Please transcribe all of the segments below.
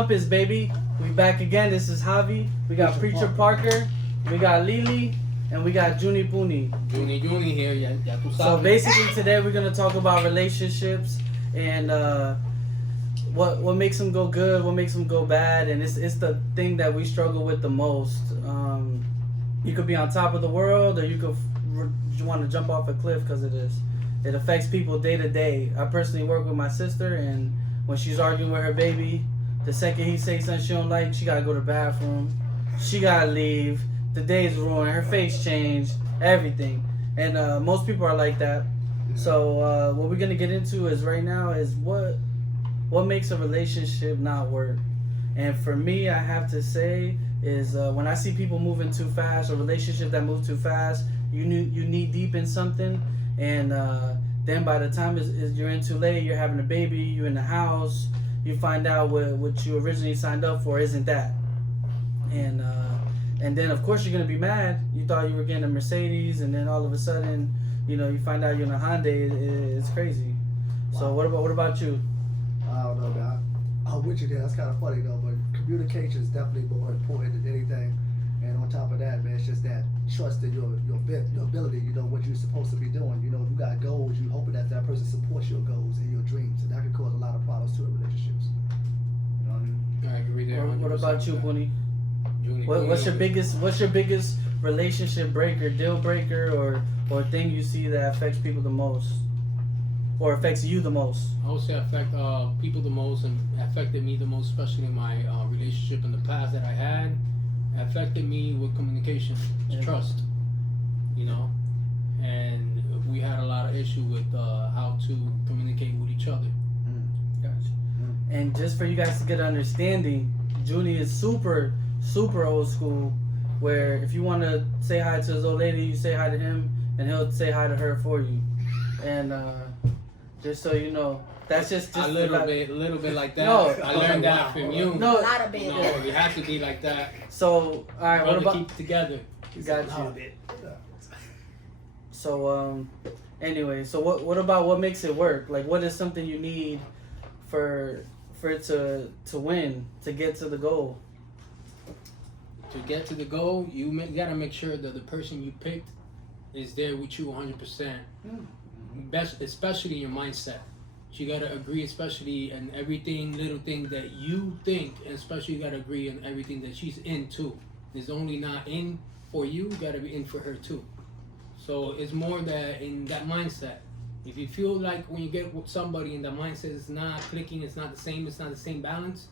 Compass, baby. We back again. This is Javi. We got Preacher Parker. We got Lily. And we got Juni Puni. Juni here. Ya tú sabes. So basically today we're going to talk about relationships and what makes them go good, what makes them go bad. And it's the thing that we struggle with the most. You could be on top of the world, or you could want to jump off a cliff because it affects people day to day. I personally work with my sister, and when she's arguing with her baby, the second he says something she don't like, she gotta go to the bathroom, she gotta leave, the day's ruined, her face changed, everything. And most people are like that. So what we're gonna get into is right now is what makes a relationship not work. And for me, I have to say is when I see people moving too fast, or relationships that move too fast, you need deep in something, and then by the time you're in too late, you're having a baby, you're in the house, you find out what you originally signed up for isn't that, and then of course you're gonna be mad. You thought you were getting a Mercedes, and then all of a sudden, you find out you're in a Hyundai. It's crazy. Wow. So what about you? I don't know, man. I'm with you there. That's kind of funny though, but communication is definitely more important than anything. And on top of that, man, it's just that trust in your ability. What you're supposed to be doing. If you got goals, you hoping that person supports your goals and your dreams, and that can cause a lot of problems to relationships. You know what I mean? I agree there. What about you, Bunny? What's your biggest relationship breaker, deal breaker, or thing you see that affects people the most, or affects you the most? I would say affect people the most, and affected me the most, especially in my relationship in the past that I had. Affected me with communication, trust, and we had a lot of issue with how to communicate with each other. Gotcha. And just for you guys to get an understanding, Junie is super, super old school, where if you want to say hi to his old lady, you say hi to him, and he'll say hi to her for you. And just so you know, that's just a little bit like that. No, I learned that from you. No, a lot of bit. No, you have to be like that. So, all right, what about keep together? Got you. So, anyway, so what about what makes it work? Like, what is something you need for it to win, to get to the goal? To get to the goal, you gotta make sure that the person you picked is there with you 100%. Best, especially your mindset. You gotta agree, especially in everything, little thing that you think, and especially you gotta agree in everything that she's into. It's only not in for you, you gotta be in for her too. So it's more that in that mindset. If you feel like when you get with somebody and the mindset is not clicking, it's not the same balance,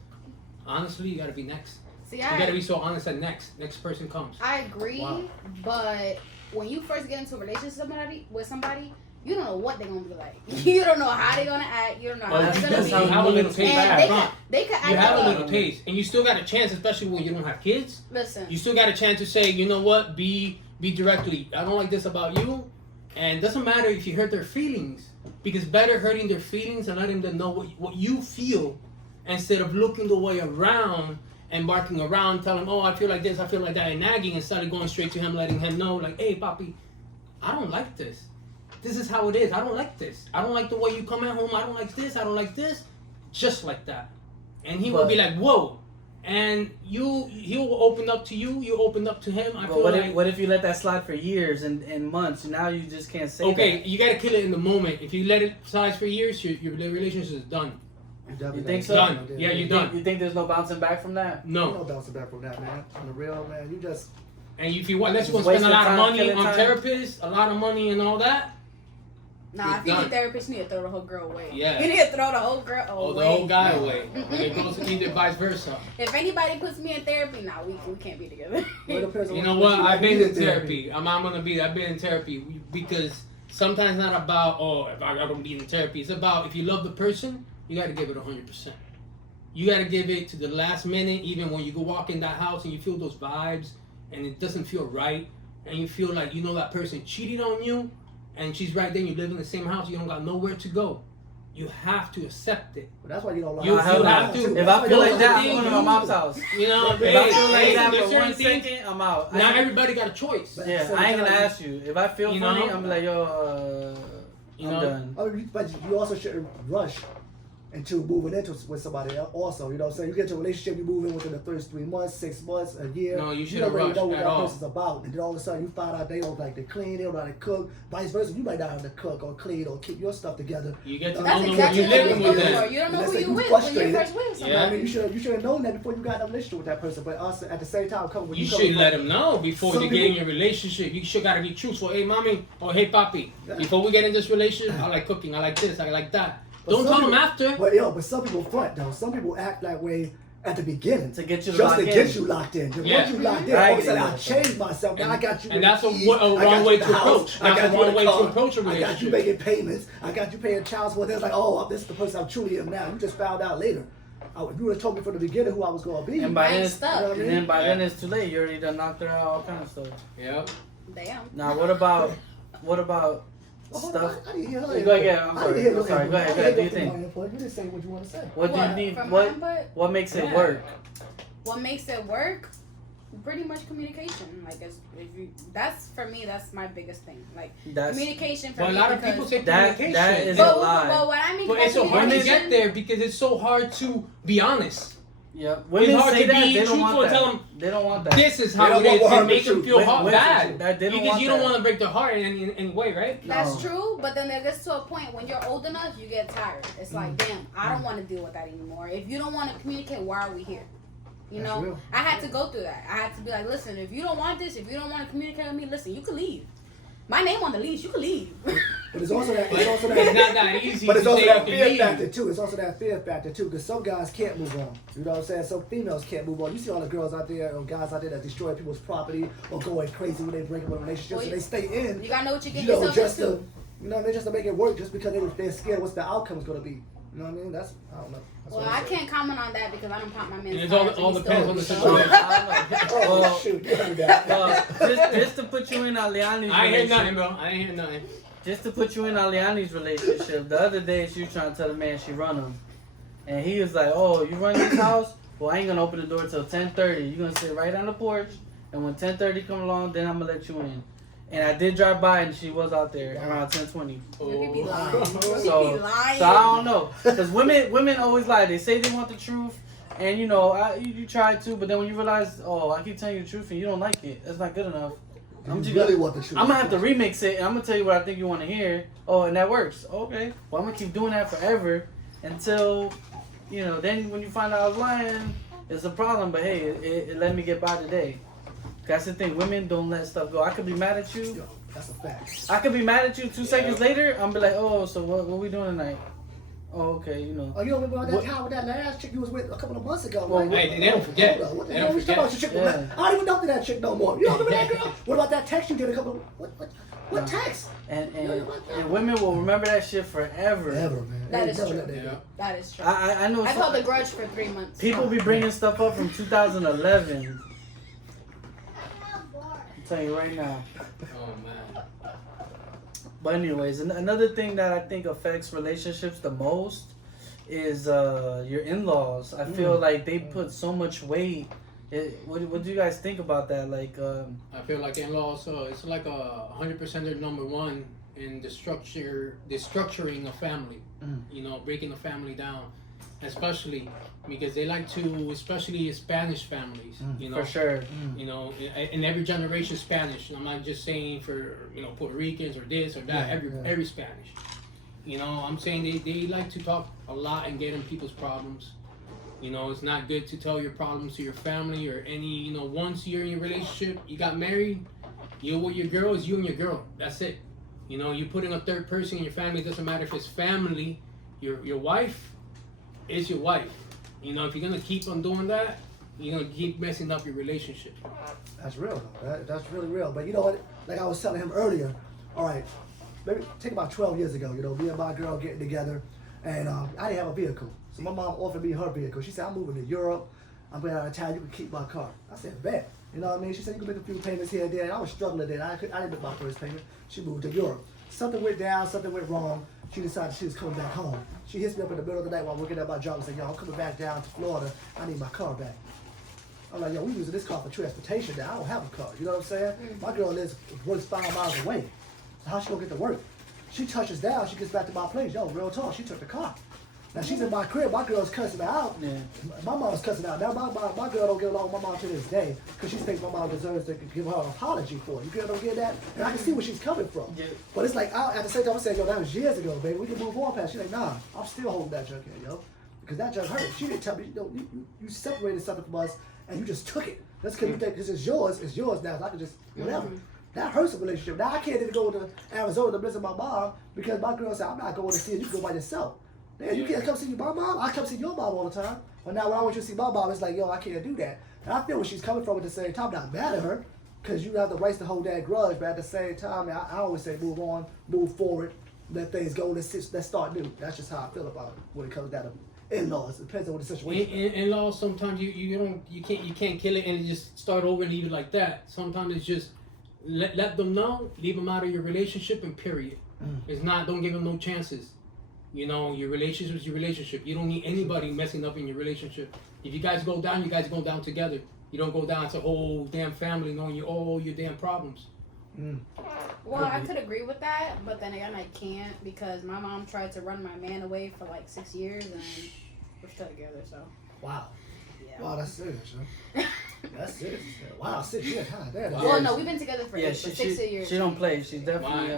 honestly, you gotta be next. You gotta be so honest that next person comes. I agree, wow. But when you first get into a relationship with somebody, you don't know what they're gonna be like. You don't know how they're gonna act. You don't know how they're gonna be. You have a little taste back front. They could act. You have a little taste, and you still got a chance, especially when you don't have kids. Listen, you still got a chance to say, you know what, be directly. I don't like this about you, and it doesn't matter if you hurt their feelings, because better hurting their feelings and letting them know what you feel, instead of looking the way around and barking around, telling him, oh, I feel like this, I feel like that, and nagging, instead of going straight to him, letting him know, like, hey, papi, I don't like this. This is how it is. I don't like this. I don't like the way you come at home. I don't like this. I don't like this. Just like that. And he will be like, whoa. And he'll open up to you. You open up to him. What if you let that slide for years and months, and now you just can't say that? Okay, you got to kill it in the moment. If you let it slide for years, your relationship is done. You think so? Done. Yeah, you're done. You think there's no bouncing back from that? No. There's no bouncing back from that, man. On the real, man, you just... And if you want, let's go spend a lot of money on therapists, a lot of money and all that. Nah, if you need a therapist, you need to throw the whole girl away. Yeah. You need to throw the whole girl away. Or the whole guy away. And it goes either vice versa. If anybody puts me in therapy, nah, we can't be together. You know what? I've been in therapy. I've been in therapy because sometimes it's not about, if I don't be in therapy. It's about if you love the person, you got to give it 100%. You got to give it to the last minute, even when you go walk in that house and you feel those vibes and it doesn't feel right, and you feel like that person cheated on you, and she's right there, you live in the same house, you don't got nowhere to go. You have to accept it. But that's why you don't like you have to. If I feel like that, I'm going to my mom's house. If I feel like that for 1 second, I'm out. Now everybody got a choice. Yeah, I ain't going to ask you. If I feel funny, I'm like, yo, I'm done. But you also shouldn't rush into moving into with somebody else also. You know what I'm saying? You get into a relationship, you move in within the first 3 months, 6 months, a year. No, you don't shouldn't really rush know what at that all. person's about. And then all of a sudden you find out they don't like to clean, they don't know how to cook. Vice versa, you might not have to cook or clean or keep your stuff together. You get to That's know them when exactly you're what living you're with looking them. for. You don't know Let's who say you you with when frustrated. you're first with somebody. Yeah. I mean, you should have known that before you got in a relationship with that person. But also at the same time, You should let them know before Some you get in people- your relationship. You should gotta be truthful. Hey, mommy, or hey, papi. Yeah. Before we get in this relationship, I like cooking. I like this. I like that. But Don't some tell them people- after. But some people front though. Some people act that way at the beginning To get you to just lock to in. get you locked in. Then Yeah. once you locked in, I all of a sudden agree. I changed myself. Now I got you. And that's a keys, wrong I got way you to the house, approach. I That's got a you wrong the way to car, approach a I got you relationship. making payments. I got you paying child support. They're like, oh, this is the person I truly am now. You just found out later. If you would have told me from the beginning who I was going to be. And by I ain't then, stuck. You know what I and mean? then by then it's too late. You already done knocked her out, all kind of stuff. Yep. Damn. Now, what about Oh, hold stuff? on, I didn't hear her Go input. ahead, I'm I sorry. didn't hear I'm no sorry. input. Go ahead, I go ahead. didn't Do you hear think? my input. You didn't say what you want to say. What do you What, need? from What my input? what makes it Yeah. work? What makes it work? Pretty much communication. Like, that's for me. That's my biggest thing. Like That's communication for But a me. lot of because- people say That- communication. that is- But, a lie. but what I mean But by it's so hard to communication- get there because it's so hard to be honest. yeah. Women hard say to that be they don't want truthful and that. tell 'em, They don't want that. This is They how don't it want is. to And harm make the them truth. feel Women- bad. that they don't Because want you don't that. want to break their heart in any way, right? That's No. true, but then it gets to a point when you're old enough, you get tired. It's like, damn, I don't want to deal with that anymore. If you don't want to communicate, why are we here? You That's know, real. I had to go through that. I had to be like, listen, if you don't want this, if you don't want to communicate with me, listen, you can leave. My name on the leash, you can leave. But it's also that. But It's also it's that. not that easy But it's to also say that you can fear leave. factor too. It's also that fear factor too, because some guys can't move on. You know what I'm saying? Some females can't move on. You see all the girls out there or guys out there that destroy people's property or going crazy when they break up a relationship, Well, so they stay in. You gotta know what you're You getting know, yourself just into. to, you know, they just to make it work, just because they're scared what's the outcome's gonna be. You know what I mean? That's I don't know. That's Well, what I I'm saying. can't comment on that because I don't pop my man's And it's tires all and he depends on the still- situation. Oh Well, shoot! You heard that. just to put you in Aliani's I ain't hear nothing, relationship. bro. I ain't hear nothing. Just to put you in Aliani's relationship. The other day she was trying to tell the man she run him, and he was like, "Oh, you run this house? Well, I ain't gonna open the door till 10:30. You gonna sit right on the porch, and when 10:30 come along, then I'm gonna let you in." And I did drive by, and she was out there around 10:20. You be lying. Oh. You So, be lying. so I don't know, because women always lie. They say they want the truth, and you know, you try to, but then when you realize, oh, I keep telling you the truth and you don't like it, that's not good enough. I'm You just really gonna, want the truth. I'm gonna have to remix it, and I'm gonna tell you what I think you want to hear. Oh, and that works. Okay, well, I'm gonna keep doing that forever until, you know, then when you find out I was lying, it's a problem. But hey, it let me get by today. That's the thing. Women don't let stuff go. I could be mad at you. Yo, that's a fact. I could be mad at you 2 seconds later. I'm be like, oh, so what we doing tonight? Oh, okay, you know. Oh, you don't remember that What- time with that last chick you was with a couple of months ago, Well, right? Hey, they don't forget. Hold on, what the They hell don't you talking about forget. your chick? Yeah. I don't even know that chick no more. You don't remember that girl? What about that text you did a couple of, what No. text? And women will remember that shit forever. Ever, man. That They is never true. let that Yeah. go. That is true. I know I've some- held a grudge for 3 months. people be bringing stuff up from 2011. I'm telling you right now. Oh man. But anyways, another thing that I think affects relationships the most is your in-laws. I feel like they put so much weight. What do you guys think about that? Like, I feel like in-laws, it's like 100% their number one in the structuring a family. You know, breaking a family down, especially because they like to, especially Spanish families. You know, for sure. You know, in every generation Spanish. I'm not just saying for Puerto Ricans or this or that. Every Spanish. You know, I'm saying they like to talk a lot and get in people's problems. You know, it's not good to tell your problems to your family or any. Once you're in your relationship, you got married, you're with your girl, it's you and your girl. That's it. You know, you put in a third person in your family. It doesn't matter if it's family. Your wife is your wife. You know, if you're gonna keep on doing that, you're gonna keep messing up your relationship. That's real, though. That's really real. But you know what? Like I was telling him earlier, all right, maybe take about 12 years ago, me and my girl getting together, and I didn't have a vehicle. So my mom offered me her vehicle. She said, I'm moving to Europe. I'm going out of town. You can keep my car. I said, bet. You know what I mean? She said, you can make a few payments here and there. And I was struggling then. I didn't make my first payment. She moved to Europe. Something went down. Something went wrong. She decided she was coming back home. She hits me up in the middle of the night while working at my job and said, yo, I'm coming back down to Florida. I need my car back. I'm like, yo, we using this car for transportation now. I don't have a car. You know what I'm saying? My girl works 5 miles away. So how she gonna get to work? She touches down. She gets back to my place. Yo, real talk. She took the car. Now she's in my crib. My girl's cussing her out. Yeah. My mom's cussing out. Now my girl don't get along with my mom to this day because she thinks my mom deserves to give her an apology for it. You girl don't get that? And I can see where she's coming from. Yeah. But it's like, at the same time, I'm saying, yo, that was years ago, baby. We can move on past. She's like, nah, I'm still holding that junk here, yo. Because that junk hurt. She didn't tell me, you separated something from us and you just took it. That's because you think this is yours now. So I can just, whatever. That hurts a relationship. Now I can't even go to Arizona to visit my mom because my girl said, I'm not going to see her. You can go by yourself. Man, you can't come see my mom. I come see your mom all the time. But now when I want you to see my mom, it's like, yo, I can't do that. And I feel where she's coming from at the same time. I'm not mad at her because you have the rights to hold that grudge. But at the same time, man, I always say move on, move forward, let things go, let's start new. That's just how I feel about it when it comes down to in-laws. It depends on what the situation is. In-laws, sometimes you can't kill it and just start over and leave it like that. Sometimes it's just let them know, leave them out of your relationship, and period. It's not, don't give them no chances. You know, your relationship is your relationship. You don't need anybody messing up in your relationship. If you guys go down, you guys go down together. You don't go down as a whole damn family knowing all your damn problems. Well, I could agree with that, but then again, I can't because my mom tried to run my man away for like 6 years and we're still together, so. Wow. Yeah. Wow, that's serious, huh? That's serious. Wow, 6 years. God damn. Wow. Well, no, we've been together for Yeah, 8, but 6 years. she don't play. She's definitely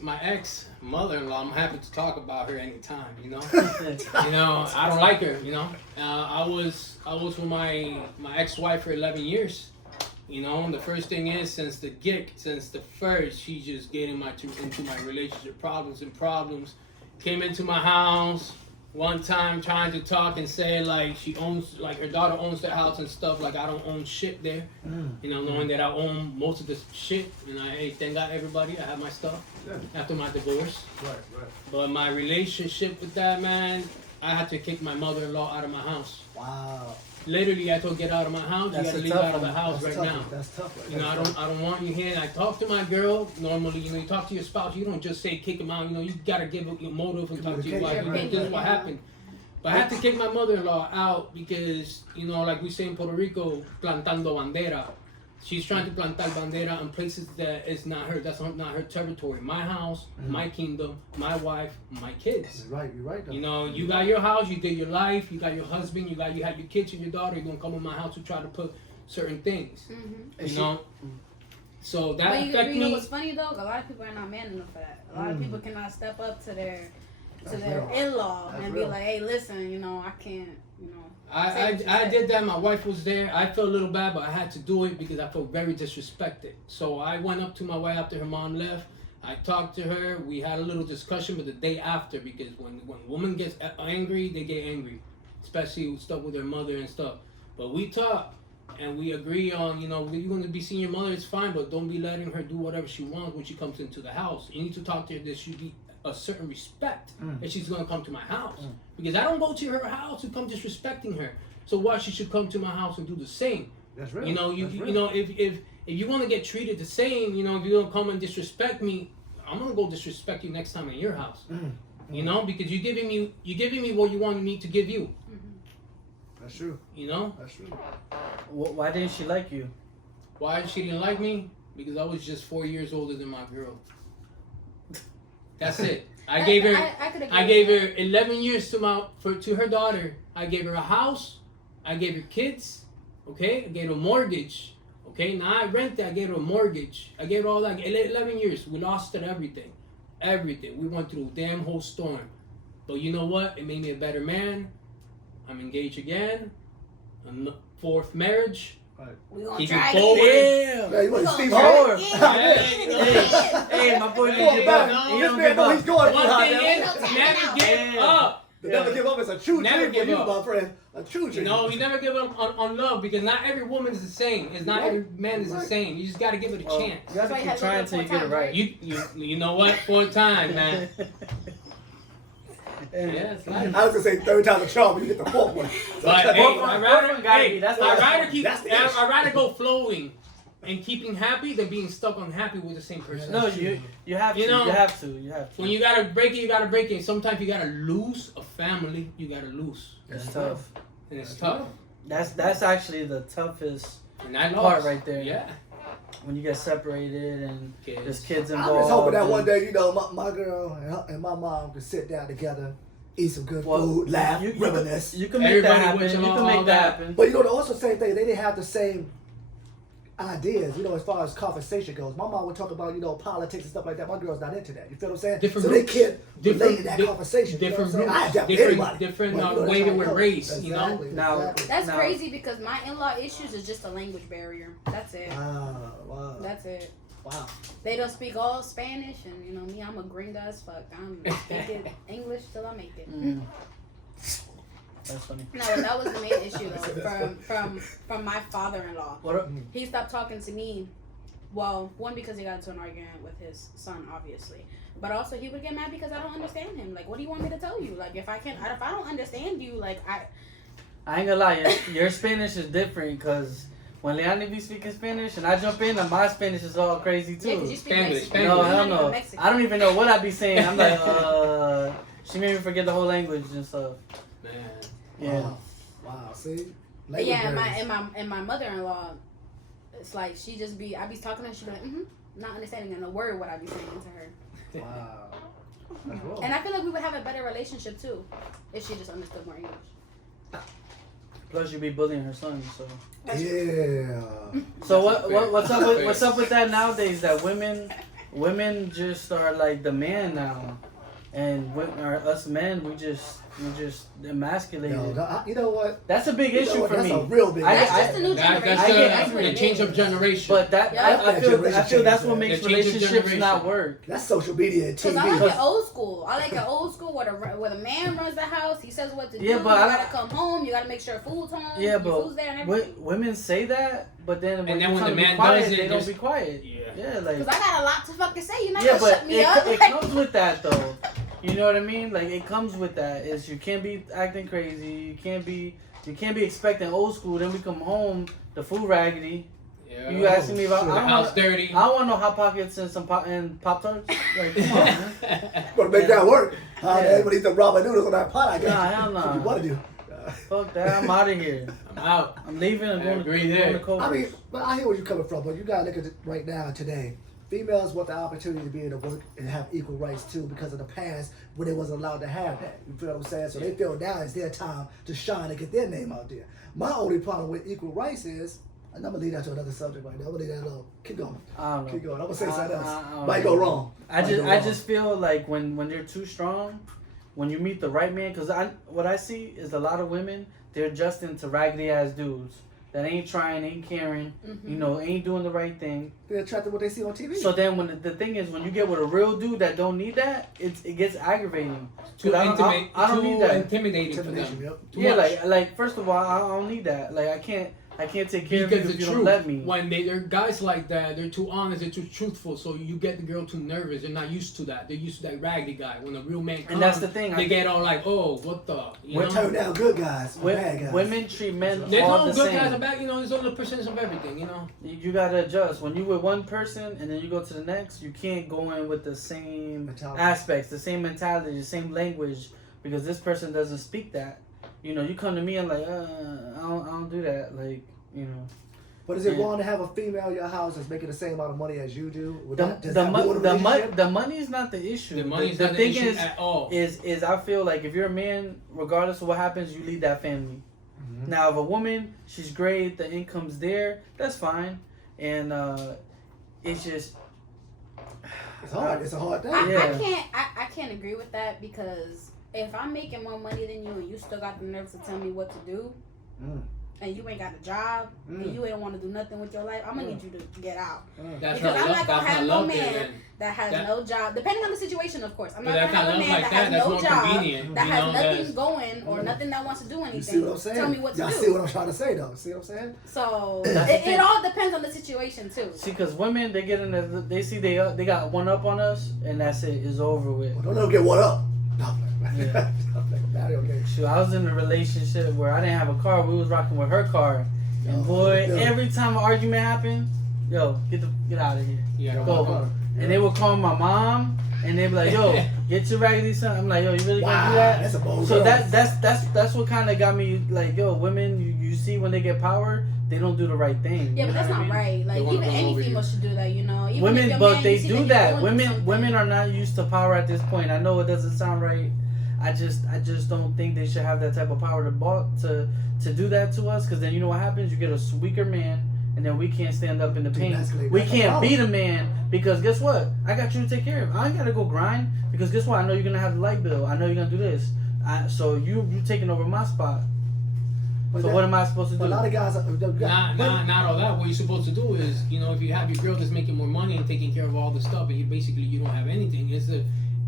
My ex mother-in-law. I'm happy to talk about her anytime. You know, I don't like her. You know, I was with my ex-wife for 11 years. You know, and the first thing is since the first, she's just getting into my relationship problems. Came into my house one time trying to talk and say like her daughter owns the house and stuff, like I don't own shit there. You know, knowing that I own most of the shit, and I thank God everybody, I have my stuff after my divorce. Right. But my relationship with that man, I had to kick my mother-in-law out of my house. Wow. Literally, I told her, get out of my house. That's You gotta a leave tough out of the one. house That's right tough. now. That's tough. Right? You know, I don't want you here. And I talk to my girl. Normally, you talk to your spouse. You don't just say kick him out. You know, you gotta give a motive and talk to your wife. Communication, This is right. what happened. But I had to kick my mother-in-law out because, you know, like we say in Puerto Rico, plantando bandera. She's trying to plantar bandera in places that is not her. That's not her territory. My house, my kingdom, my wife, my kids. You're right. Though. You know, you got your house, you did your life, you got your husband, you have your kids and your daughter. You're gonna come in my house to try to put certain things. You know, so that But affected you know me. what's funny though? A lot of people are not man enough for that. A lot of people cannot step up to their real. in-law That's and real. be like, hey, listen, you know, I can't, you know. I did that. My wife was there. I felt a little bad, but I had to do it because I felt very disrespected. So I went up to my wife after her mom left. I talked to her. We had a little discussion, but the day after, because when woman gets angry, they get angry, especially with stuff with their mother and stuff. But we talked and we agree on, you know, you're going to be seeing your mother, it's fine, but don't be letting her do whatever she wants when she comes into the house. You need to talk to her. There should be a certain respect if she's going to come to my house. Because I don't go to her house to come disrespecting her. So why she should come to my house and do the same? That's real. You know, you know, if you want to get treated the same, you know, if you don't come and disrespect me, I'm gonna go disrespect you next time in your house. You know, because you're giving me what you wanted me to give you. That's true. You know. That's true. Why didn't she like you? Why she didn't like me? Because I was just 4 years older than my girl. That's it. I gave her 11 years to her daughter. I gave her a house. I gave her kids. Okay, I gave her a mortgage. Okay, now I rent that. I gave her a mortgage. I gave her all that. 11 years. We lost it, everything. Everything. We went through a damn whole storm. But you know what? It made me a better man. I'm engaged again. A fourth marriage. We gonna Keeping try forward. Damn. Yeah, you want to Steve Harvey? Harvey? Hey, my boy Come didn't on, give man. up. He This don't man give know he's up. going One hard thing now. is, never give up. The never give up is a true Never dream for give you, up. my friend. A true dream. No, you never give up on love because not every woman is the same. It's not Right. every man is the Right. same. You just got to give it a Well, chance. You have to That's why keep you trying have until to you go get it for right. You know what? 4 times, man. Yeah, it's life. I was gonna say third time a charm, but you get the fourth one. So But okay. hey, Fourth one gotta be. That's I'd rather go flowing and keeping happy than being stuck unhappy with the same person. No, you have to. You know, you have to. When you gotta break it, you gotta break it. Sometimes you gotta lose a family. You gotta lose, It's tough. and it's tough. That's actually the toughest And I lost. part right there. Yeah. When you get separated and there's kids I'm involved. just hoping that and- one day, you know, my girl and my mom can sit down together eat some good Well, food, laugh, you reminisce. You can make that Everybody happen. wants You all can make that that. happen. But you know, also the same thing. They didn't have the same ideas, you know, as far as conversation goes. My mom would talk about, you know, politics and stuff like that. My girl's not into that. You feel what I'm saying? Different so groups. they can't relate in that di- conversation. Different you know what I'm saying? I groups. adapt to Different, anybody. different But, you know, that's way how to it goes. race, you know? Exactly, Now- exactly. That's No. crazy because my in-law issues is just a language barrier. That's it. Wow. That's it. Wow. They don't speak all Spanish, and you know me, I'm a gringa as fuck. I'm speaking English till I make it. Mm. That's funny. No, that was the main issue though. From my father-in-law, What? he stopped talking to me. Well, one because he got into an argument with his son, obviously, but also he would get mad because I don't understand him. Like, what do you want me to tell you? Like, if I don't understand you, like I ain't gonna lie, your Spanish is different because when Leanni be speaking Spanish and I jump in, and my Spanish is all crazy too. yeah, because you speak Spanglish, Mexican. Spanglish. No, You're hell not even no. Mexican. I don't even know what I be saying. I'm like, she made me forget the whole language and stuff. Man. Yeah. Wow. See? But yeah, Language and my mother-in-law, it's like I be talking to her, she be like, not understanding a word what I be saying to her. barriers. Wow. That's wrong. And I feel like we would have a better relationship too if she just understood more English. Plus, you be bullying her son, so. Yeah. So what's up with that nowadays? That women just are like the man now, and us men we just emasculated. You know what? That's a big issue for That's me. a real big I- That's issue. just a new generation. I get what the it change is. of generation. But that Yeah. I feel that's what makes The change of relationships generation. not work. That's social media and Cause TV. I like Because- it old school. I like it old school where the man runs the house. He says what to Yeah, do. but you I- gotta come home. You gotta make sure food's home. Yeah, your but food's there and everything. women say that, but then when then you when tell the them to be man quiet, does it, they don't there's- be quiet. Yeah. like Cause I got a lot to fucking say. You're not yeah, gonna but shut me up. it comes with that though. You know what I mean? Like it comes with that. Is you can't be acting crazy. You can't be expecting old school. Then we come home, the food raggedy. Yeah. You asking me about? shit. I The don't house want. dirty. I want no hot pockets and some pop tarts. Like come on, man. Gonna make that work. Yeah. Everybody eat the ramen noodles on that pot. I guess. Nah, hell That's what no. you want to do. Fuck that. I'm out of here. I'm out. I'm leaving and I going agree to there. Cobras. I mean, but I hear where you're coming from. But you gotta look at it right now, today. Females want the opportunity to be able to work and have equal rights too, because of the past when they wasn't allowed to have that. You feel what I'm saying? So they feel now it's their time to shine and get their name out there. My only problem with equal rights is, and I'm gonna leave that to another subject right now. I'm gonna leave that alone. Keep going. I don't know. Keep going. I'm gonna say something I else. don't Might know. go wrong. I Might just go I wrong. just feel like when they're too strong, when you meet the right man, because what I see is a lot of women, they're adjusting to raggedy ass dudes that ain't trying, ain't caring, you know, ain't doing the right thing. They're attracted to what they see on TV. So then when the thing is, when you get with a real dude that don't need that, it gets aggravating. Too 'Cause I don't need that. intimidating for Intimidation, them. yep. Too Yeah, much. like first of all, I don't need that. Like I can't take care of you Because if the you don't truth, let me. when they're guys like that, they're too honest, they're too truthful, so you get the girl too nervous. They're not used to that. They're used to that raggedy guy. When a real man comes, And that's the thing, they get all like, oh, what the? You We're know? turning down good guys, or bad guys. Women treat men There's all no the good same. guys or bad, you know, there's only a percentage of everything, you know? You gotta adjust. When you with one person and then you go to the next, you can't go in with the same Mentality. aspects, the same mentality, the same language, because this person doesn't speak that. You know, you come to me and like, I don't do that. Like, you know. But is it Yeah. wrong to have a female in your house that's making the same amount of money as you do? Would The that- does that ruin a relationship? the money is not the issue. The money's the not the thing issue is, at all. is I feel like if you're a man, regardless of what happens, you lead that family. Mhm. Now, if a woman, she's great, the income's there, that's fine, and it's just It's hard. It's a hard thing. Yeah. I can't agree with that because if I'm making more money than you and you still got the nerve to tell me what to do, Mm. and you ain't got a job Mm. and you ain't want to do nothing with your life, I'm gonna need you to get out. That's Because not I'm love, not gonna that's have not no love there, man then. that has That- no job, depending on the situation, of course. I'm But not that's gonna not have a love man like that has that, that's no more job, convenient. that you has know, nothing that's- going or nothing that wants to do You anything. see what I'm saying? Tell me what to Y'all do. see what I'm trying to say, though. See what I'm saying? So That's the it thing. all depends on the situation too. see, because women they get in the, they see they got one up on us, and that's it. It's over with. Well, don't ever get one up. No, Yeah. I'm like a Mario game. Shoot, I was in a relationship where I didn't have a car. We was rocking with her car, and boy, yeah. every time an argument happened, yo, get out of here. Yeah, Go. go. And they would call my mom, and they'd be like, "Yo, get your raggedy son." I'm like, "Yo, you really gonna Wow, do that?" that's a bold So girl. that's what kind of got me like, yo, women, you see when they get power, they don't do the right thing. Yeah, you but that's know not what I mean? right. Like They wanna even run any over female you. should do that, you know. Even if Women, your but man, they you see do he's that. going through Women something. women are not used to power at this point. I know it doesn't sound right. I just don't think they should have that type of power to do that to us. Because then you know what happens? You get a weaker man, and then we can't stand up in the pain. We can't beat a man because guess what? I got you to take care of. I ain't gotta go grind because guess what? I know you're gonna have the light bill. I know you're gonna do this. So you taking over my spot. So what am I supposed to do? A lot of guys not all that. What you're supposed to do is, if you have your girl that's making more money and taking care of all the stuff, and you don't have anything,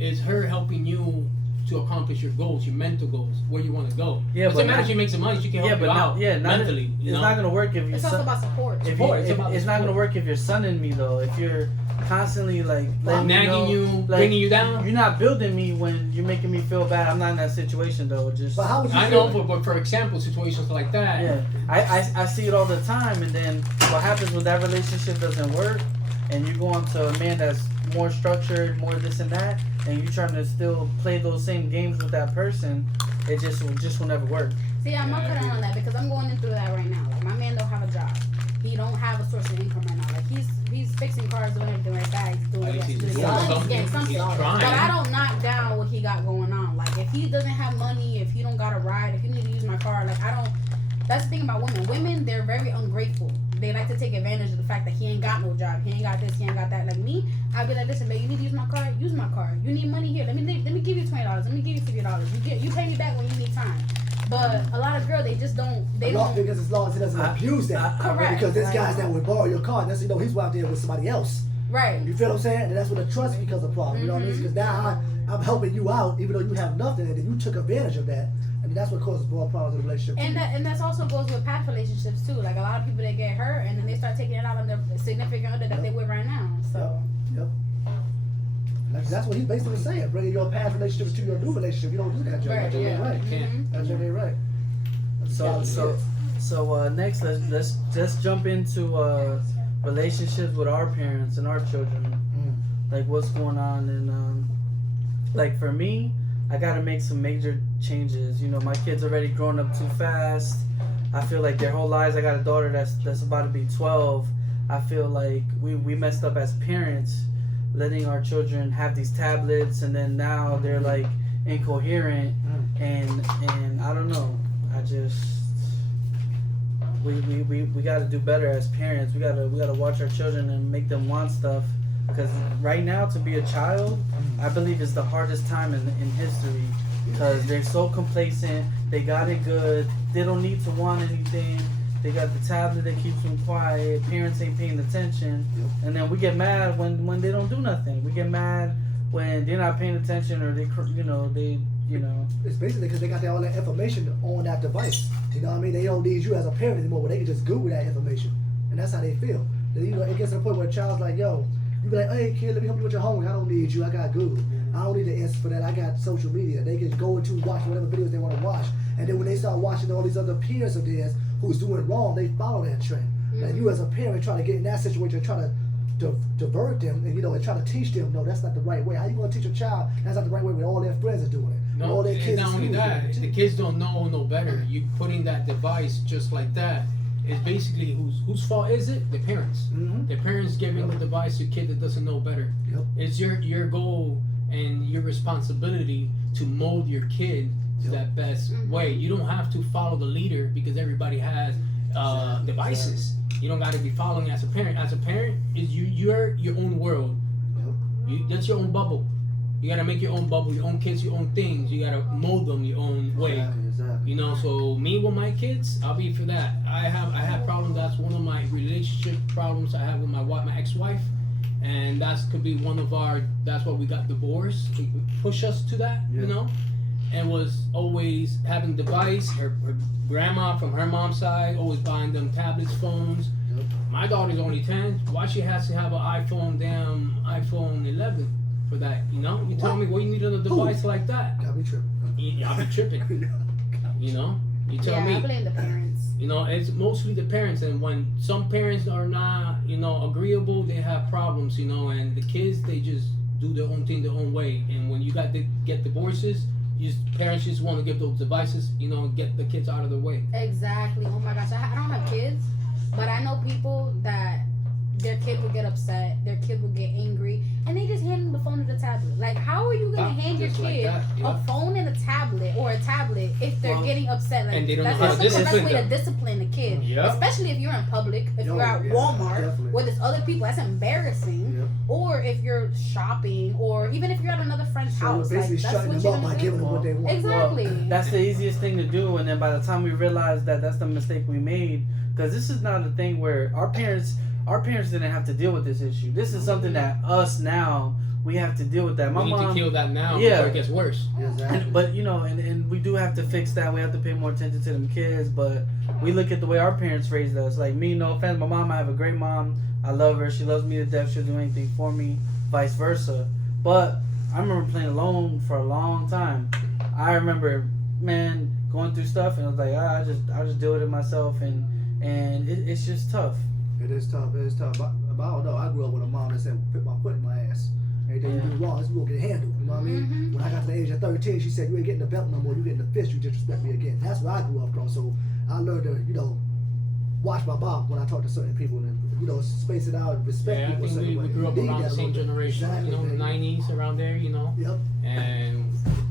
it's her helping you to accomplish your goals, your mental goals, where you want to go. Yeah, but imagine she makes some money, she can help you out mentally. It's not gonna work if you. It's also about support. It's not gonna work if you're sonning me though. If you're constantly nagging you, bringing you down. You're not building me when you're making me feel bad. I'm not in that situation though. But how would you I know, but for example, situations like that. Yeah, I see it all the time, and then what happens when that relationship doesn't work, and you go on to a man that's more structured, more this and that, and you trying to still play those same games with that person, it just will never work. See, I'm not cutting on that because I'm going through that right now. Like my man don't have a job. He don't have a source of income right now. Like he's fixing cars, doing everything like that. He's doing something. But I don't knock down what he got going on. Like if he doesn't have money, if he don't got a ride, if he need to use my car, like I don't. That's the thing about women. Women, they're very ungrateful. They like to take advantage of the fact that he ain't got no job. He ain't got this. He ain't got that. Like me, I'd be like, listen, babe, you need to use my car. Use my car. You need money here. Let me give you $20. Let me give you $50. You pay me back when you need time. But a lot of girls, they just don't. They don't. Because as long as he doesn't abuse that. Correct. Because there's guys that would borrow your car. That's he's out there with somebody else. Right. You feel what I'm saying? And that's where the trust becomes a problem. You know what I mean? Because now I'm helping you out, even though you have nothing, and then you took advantage of that. And that's what causes more problems in a relationship. And that's also goes with past relationships too. Like a lot of people that get hurt and then they start taking it out on their significant other that they with right now. So. Yep. That's what he's basically saying. Bringing your past relationships to your new relationship. You don't do that, Joe. Right. That's right. So next let's jump into relationships with our parents and our children. Like what's going on, and like for me, I gotta make some major changes. My kids already growing up too fast. I feel like their whole lives. I got a daughter that's about to be 12. I feel like we messed up as parents, letting our children have these tablets, and then now they're like incoherent, and I don't know. I just we got to do better as parents. We gotta watch our children and make them want stuff. Because right now, to be a child, I believe is the hardest time in history. Because they're so complacent, they got it good, they don't need to want anything. They got the tablet that keeps them quiet. Parents ain't paying attention, and then we get mad when they don't do nothing. We get mad when they're not paying attention, or they. It's basically because they got all that information on that device. You know what I mean? They don't need you as a parent anymore, but they can just Google that information, and that's how they feel. And, it gets to the point where a child's like, yo. You be like, hey kid, let me help you with your homework. I don't need you. I got Google. I don't need the answer for that. I got social media. They can go into watch whatever videos they want to watch. And then when they start watching all these other peers of theirs who's doing wrong, they follow that trend. And you as a parent try to get in that situation, try to divert them, and try to teach them, no, that's not the right way. How you going to teach a child that's not the right way when all their friends are doing it? No, all their kids not only that, the kids don't know no better. You putting that device just like that. It's basically whose fault is it? The parents. The parents giving the device to a kid that doesn't know better. It's your goal and your responsibility to mold your kid to that best way. You don't have to follow the leader because everybody has devices. You don't got to be following as a parent. As a parent, you're your own world. That's your own bubble. You gotta make your own bubble, your own kids, your own things. You gotta mold them your own way. Exactly. So me with my kids, I'll be for that. I have problems. That's one of my relationship problems I have with my ex-wife, and that could be one of our. That's why we got divorced. It push us to that, and was always having device. Her grandma from her mom's side always buying them tablets, phones. My daughter's only 10. Why she has to have an iPhone 11? For that, you tell me what you need on a device like that. Got me tripping. I'll be tripping. You tell me. I blame the parents. It's mostly the parents, and when some parents are not, agreeable, they have problems, and the kids, they just do their own thing their own way. And when you got to get divorces, parents just want to give those devices, get the kids out of the way. Exactly. Oh my gosh, I don't have kids, but I know people that their kid will get upset, their kid will get angry, and they just hand them the phone or the tablet. Like, how are you gonna hand your kid a phone and a tablet or a tablet if they're getting upset. Like, and they don't that's know how to the best discipline way to them. discipline a kid. Yep. Especially if you're in public, if you're at Walmart where there's other people. That's embarrassing. Yep. Or if you're shopping, or even if you're at another friend's So house. basically Like, that's shutting what them you're up by gonna giving do. them what they want. Exactly. Well, that's the easiest thing to do, and then by the time we realize that that's the mistake we made, because this is not a thing where our parents didn't have to deal with this issue. This is something that us now we have to deal with that. My We need mom, to kill that now Yeah. before it gets worse. Exactly. but and we do have to fix that. We have to pay more attention to them kids. But we look at the way our parents raised us. Like me, no offense, my mom, I have a great mom. I love her. She loves me to death. She'll do anything for me, vice versa. But I remember playing alone for a long time. I remember, man, going through stuff, and I was like, I'll just deal with it myself, and it's just tough. It is tough. But I don't know. I grew up with a mom that said, "Put my foot in my ass. Anything you do wrong, it's gonna get handled." You know what I mean? Mhm. When I got to the age of 13, she said, "You ain't getting the belt no more. You getting the fist. You disrespect me again." That's what I grew up from. So I learned to, watch my mouth when I talk to certain people, and space it out and respect Yeah, I people. think a certain we way. grew up You need around the that same a little bit. generation, Exactly, the man. 90s, around there, Yep. and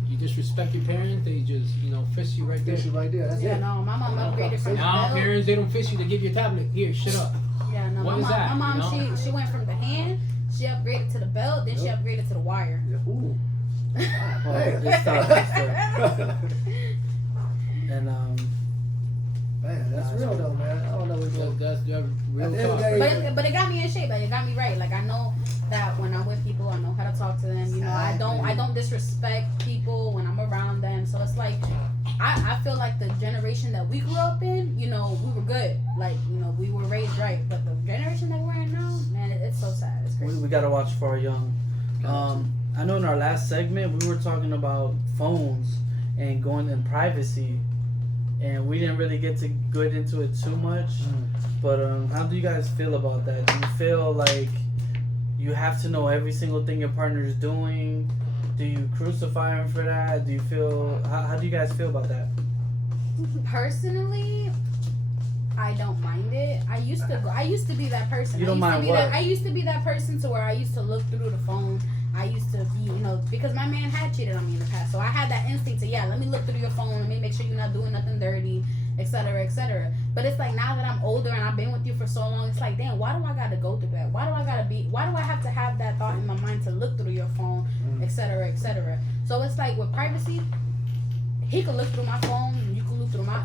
you disrespect your parents, they just, fist you right there. Fist you right there. That's Yeah, it. no, my mom upgraded from the Now belt. parents, they don't fist you, they give you a tablet. Here, shut up. Yeah, no, What my is mom, that, my mom, you know? she went from the hand, she upgraded to the belt, then she Yep. upgraded to the wire. Yeah. Ooh. Well, Damn. it's tough. It's tough. And Man, that's real though, man. I don't know what's going. That's real At the end of talk. the day- But it got me in shape. Like, it got me right. Like, I know that when I'm with people, I know how to talk to them. I don't disrespect people when I'm around them. So it's like I feel like the generation that we grew up in, we were good. Like, we were raised right. But the generation that we're in now, man, it's so sad. It's crazy. we gotta watch for our young. I know in our last segment we were talking about phones and going in privacy, and we didn't really get to get into it too much. But how do you guys feel about that? Do you feel like you have to know every single thing your partner is doing? Do you crucify him for that? Do you feel how do you guys feel about that? Personally, I don't mind it. I used to be that person. You don't mind what? what? I used to be that person to where I used to look through the phone. I used to be, because my man had cheated on me in the past. So I had that instinct to, let me look through your phone. Let me make sure you're not doing nothing dirty, etc., etc. But it's like now that I'm older and I've been with you for so long, it's like, damn, why do I got to go through that? Why do I have to have that thought in my mind to look through your phone, etc., etc.? So it's like with privacy, he could look through my phone, you can look through my,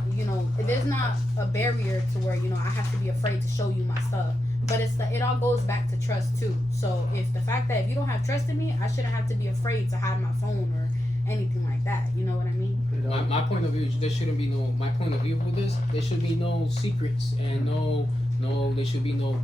there's not a barrier to where, I have to be afraid to show you my stuff. But it all goes back to trust too. So if the fact that if you don't have trust in me, I shouldn't have to be afraid to hide my phone or anything like that. You know what I mean? My point of view is there shouldn't be my point of view with this, there should be no secrets and there should be no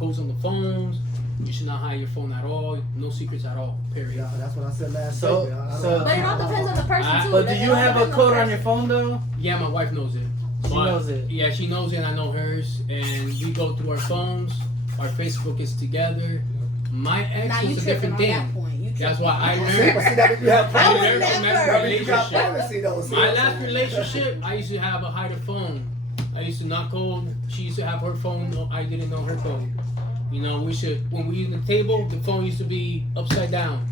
codes on the phones. You should not hide your phone at all. No secrets at all. Period. Yeah, that's what I said last So- segment. But it all depends on the person too. But do It you all have a depends on code the on your phone though? Yeah, my wife knows it. She knows it. Yeah, she knows it and I know hers. And we go through our phones. Our Facebook is together. My ex Now you is a tripping different on thing. that point. You That's tripping why on I that. learned. See, that means you have I I would learned from never. that That means you got relationship. privacy though. See? My last relationship, I used to have a hide a phone. I used to not code. She used to have her phone. No, I didn't know her code. When we use the table, the phone used to be upside down.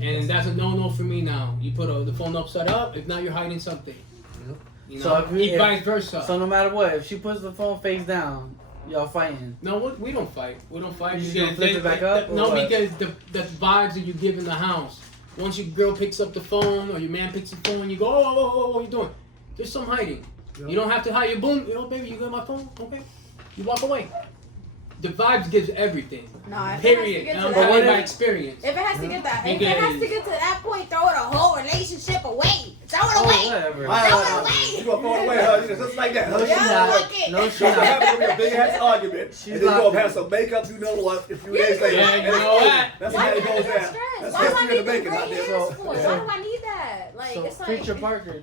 And that's a no-no for me now. You put the phone upside up, if not, you're hiding something. So if vice versa. So no matter what, if she puts the phone face down, y'all fighting. No, we don't fight. We don't fight. You just because gonna flip it back up, or No, what? because the vibes that you give in the house. Once your girl picks up the phone or your man picks the phone, you go, oh, what are you doing? There's some hiding. Yep. You don't have to hide your boom. Baby, you got my phone? Okay. You walk away. The vibes gives everything. No, if Period. it has And to I'm get to telling that, you by experience. if it has to get that, if Because- it has to get to that point, throw the whole relationship away. Throw it Oh, away. whatever. Throw it away. You gonna throw it away, huh? Just like that. No, huh? she Yeah, not. fuck it. No, she So we're not. having gonna be a big ass argument, She's and then you're locked gonna in. have some makeup. You know what? A few Yeah, days later, Yeah, you know what? That's Why how do it I goes need that down. stress? That's Why do I history need of the the bacon out gray there. hairs So- for? so- Why do I need that? Like, So, it's like. Preacher Parker,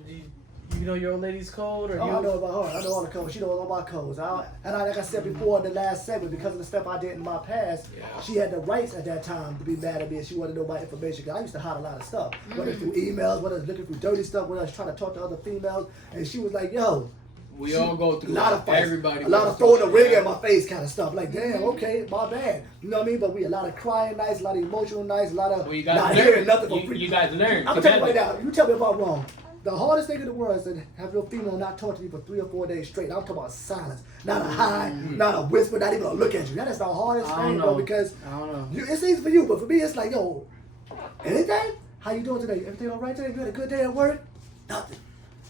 do you know your old lady's code, or Oh, you? I know about her. I know all the codes. She knows all my codes. Like I said before in the last segment, because of the stuff I did in my past, she had the rights at that time to be mad at me, and she wanted to know my information. Cause I used to hide a lot of stuff, whether through emails, whether it's looking through dirty stuff, whether I was trying to talk to other females, and she was like, "Yo, We all go through a lot of fights. Everybody. A lot of throwing the ring at my face kind of stuff. Like, damn, okay, my bad. You know what I mean? But we a lot of crying nights, a lot of emotional nights, a lot of you guys not learn. hearing nothing from You guys learn. I'm gonna tell you right now. You tell me if I'm wrong. The hardest thing in the world is to have your female not talk to you for 3 or 4 days straight. I'm talking about silence, not a hi, not a whisper, not even a look at you. That is the hardest thing, bro. Because I don't know. it's easy for you, but for me, it's like, yo, anything? How you doing today? Everything all right today? You had a good day at work? Nothing.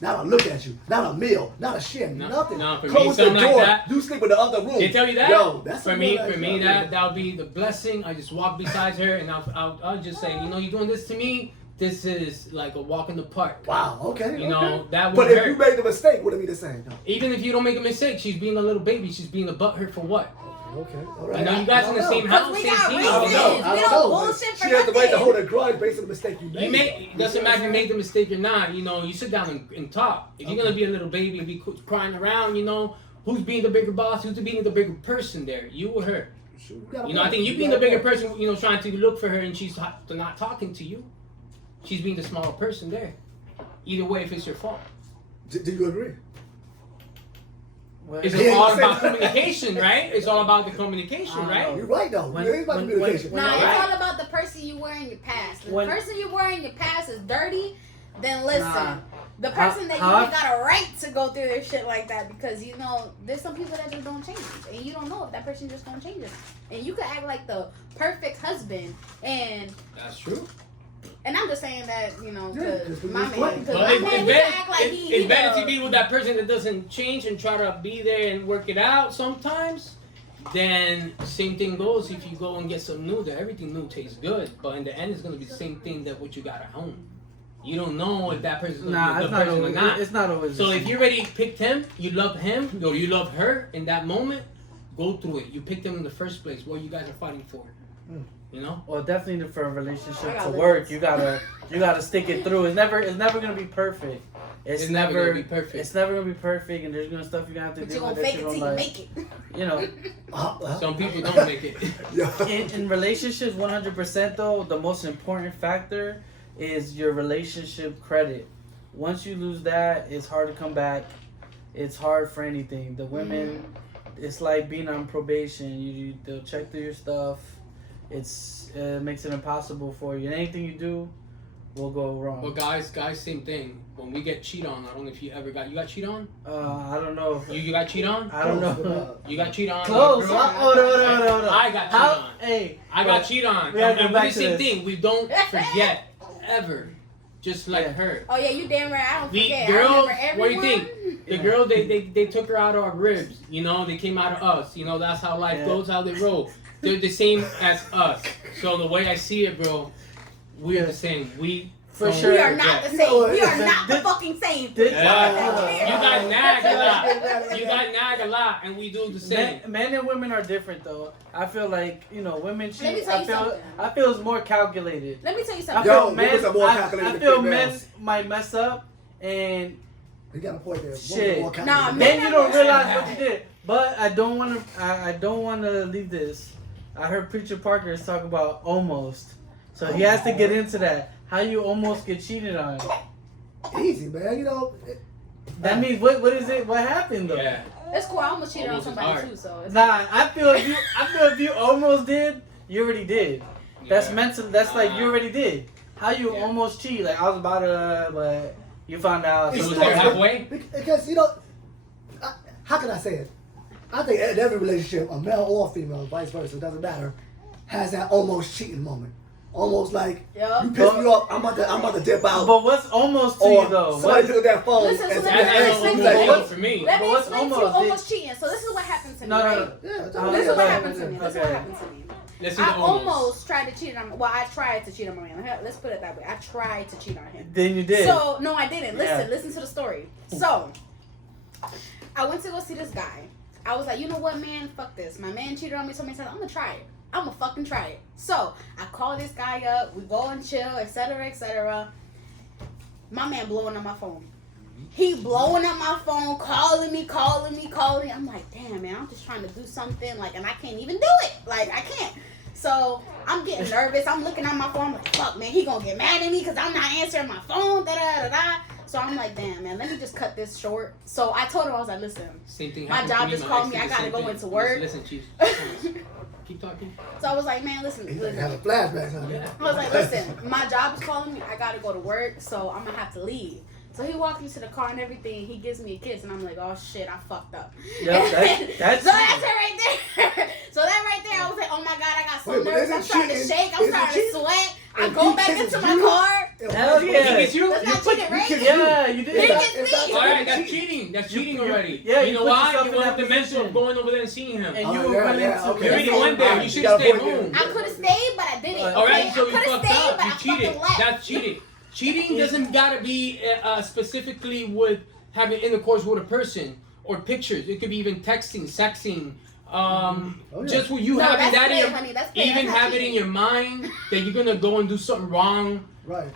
Not a look at you. Not a meal. Not a shit. Nothing. No, for me, Close the something door. like that. You sleep in the other room. They tell you that? Yo, that's for me. That'll be the blessing. I just walk beside her and I'll just say, you know, you're doing this to me. This is like a walk in the park. Wow. Okay. You know that. But But if you made the mistake, would it be the same? No. Even if you don't make a mistake, she's being a little baby. She's being a butthurt for what? Okay. All right. You know, you guys in the same house, we same got team. reasons. I don't know. We don't bullshit for She has the right to nothing. hold a grudge based on the mistake you made. It doesn't matter if you made the mistake or not. You know, you sit down and talk. If you're gonna be a little baby and be crying around, you know, who's being the bigger boss? Who's being the bigger person there? You or her? You know, I think you being the bigger person. You know, trying to look for her and she's not talking to you. She's being the smaller person there. Either way, if it's your fault. Do you agree? Well, It's Yeah, all you said about that. communication, right? It's all about the communication, right? You're right though. When- It is about when- communication. when- Nah, it's Right. all about the person you were in your past. If When- the person you were in your past is dirty, then listen. Nah. The person that you How- ain't got a right to go through their shit like that because you know there's some people that just don't change and you don't know if that person just gonna change it. And you could act like the perfect husband and That's true. I'm just saying that you know Yeah, because 'cause my it's man, funny. because But my it's man, he better, can act like it's better the- to be with that person that doesn't change and try to be there and work it out sometimes. Then same thing goes if you go and get some new. That everything new tastes good, but in the end it's gonna be the same thing that what you got at home. You don't know if that person's gonna Nah, be a it's good not person always. or not. It's not always. So the if same. you already picked him, you love him, or you love her in that moment, go through it. You picked him in the first place. What you guys are fighting for, you know? Well, definitely for a I relationship got to limits. work, you gotta stick it through. It's never gonna be perfect. It's never gonna be perfect. It's never gonna be perfect, and there's gonna stuff you're gonna have to But do you're gonna with fake that it you till don't you like. make it. You know, Some people don't make it. Yeah. in relationships, 100% though, the most important factor is your relationship credit. Once you lose that, it's hard to come back. It's hard for anything. The women, it's like being on probation. They'll check through your stuff. It makes it impossible for you. And anything you do will go wrong. But guys, same thing. When we get cheat on, I don't know if you got cheat on. I don't know. You got cheat on. I don't know. You got cheat on. Close. Girl? Hold on. I got cheat How? on. Hey. I got cheat on. we have to And go we back the to same this. thing. We don't forget ever. Just like Yeah. her. Oh yeah, you damn right. I don't The forget. girl, I remember what do you everyone. think? The girl, they took her out of our ribs. You know, they came out of us. You know, that's how life Yeah. goes, how they roll. They're the same as us. So the way I see it, bro, we're the same. We For don't sure. We are not the You same. know what? We are not the This- fucking same. this- Yeah. You guys nag a Yeah. lot. You guys nag a lot, and we do the same. Men and women are different though. I feel like women Let me cheat. tell I you feel something. I feel it's more calculated. Let me tell you I something. feel Yo, men. women are more I calculated feel than men females. might mess up, and You got a point there. Shit. More Nah, calculated. man. then you don't realize what you did. But I don't want to. I don't want to leave this. I heard Preacher Parker is talking about almost, so he has to get into that. How you almost get cheated on? Easy, man. You know. That means what? What is it? What happened though? Yeah. It's cool. I almost cheated on Almost is somebody hard. too. So it's Nah, I feel if you almost did, you already did. That's Yeah. mental. That's like you already did. How you Yeah. almost cheat? Like I was about to, but you found out. You It's was so- there halfway? Because how can I say it? I think in every relationship, a male or female, vice versa, it doesn't matter, has that almost cheating moment. Almost like Yup. you piss me off, I'm about to dip out. But what's almost to Or you though? somebody What, took that phone Listen, and so said, let me "Hey, explain he's to like, you. for me. Let me But what's explain to you almost? almost cheating. So this is what happened to me, No, right? no, no. Yeah, This is yeah, what go happened to ahead. me. This is Okay. what happened to me. Let's see I the almost tried to cheat on. Well, I tried to cheat on my man. Let's put it that way. I tried to cheat on him. Then you did. So no, I didn't. Yeah. Listen to the story. So I went to go see this guy. I was like, you know what, man? Fuck this. My man cheated on me so many times. I'm gonna try it. I'm gonna fucking try it. So I call this guy up. We go and chill, etc., etc. My man blowing up my phone. He blowing up my phone, calling me. I'm like, damn, man, I'm just trying to do something, like, and I can't even do it. Like, I can't. So I'm getting nervous. I'm looking at my phone. I'm like, fuck, man, he gonna get mad at me because I'm not answering my phone. Da da da da. So I'm like, damn, man, let me just cut this short. So I told him, I was like, listen, Same thing. my job just called me. I gotta go into work. Listen, Chief. Keep talking. So I was like, man, listen. He's having flashbacks on it. I was like, listen, my job is calling me. I gotta go to work, so I'm gonna have to leave. So he walked me to the car and everything. He gives me a kiss, and I'm like, oh shit, I fucked up. Yep, that's so that's it right there. So that right there, I was like, oh my god, I got so nervous. I'm starting to shake. I'm starting to sweat. I go back into my car. Hell yeah. It's you. That's not cheating, right? Yeah, you did. He gets me. All right, that's cheating. That's cheating already. Yeah, you know put why? yourself You in wanted that the mental position. of going over there and seeing him. And you were running to You already went there. You should You have gotta stayed point home. I could have stayed, but I didn't. All right, Okay? so I you could have fucked stayed, up. but You I cheated. fucking left. That's cheating. Cheating doesn't gotta be specifically with having intercourse with a person or pictures. It could be even texting, sexting. Just what you No, having that's that play, in honey. That's play. even That's not have it in cheating. your mind that you're gonna go and do something wrong Right.